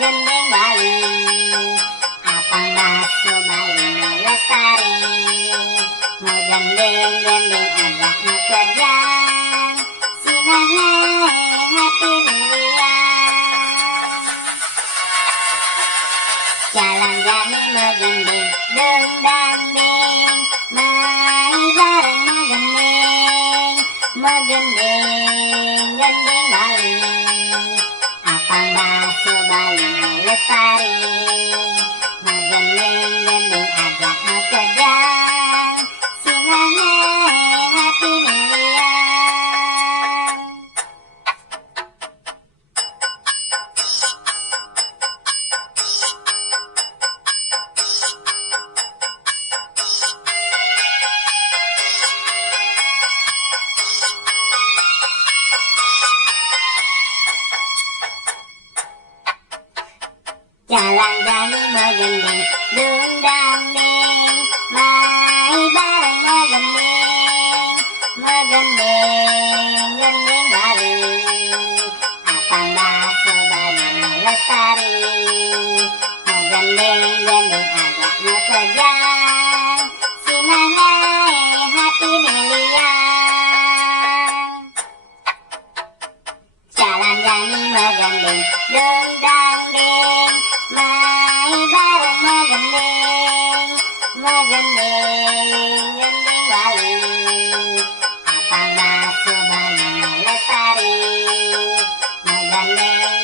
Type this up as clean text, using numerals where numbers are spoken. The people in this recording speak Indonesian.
gendeng Bali, apang baso Bali lestari. Mau gendeng ajak mau kerjaan, sinahai hati milian. Jalan jani megendeng dendanding, mai bareng megendeng gendeng Bali, apang baso Bali lestari. Megendeng ajak mau kerjaan, sinahai hati milian. Jalan jani megendeng dendanding, mai bareng megendeng gendeng Bali, apang baso Bali lestari. Megendeng ajak mau kerjaan, sinahai hati milian. Jalan jani megendeng dendanding, mai bareng megendeng gendeng Bali, apang baso Bali lestari. Megendeng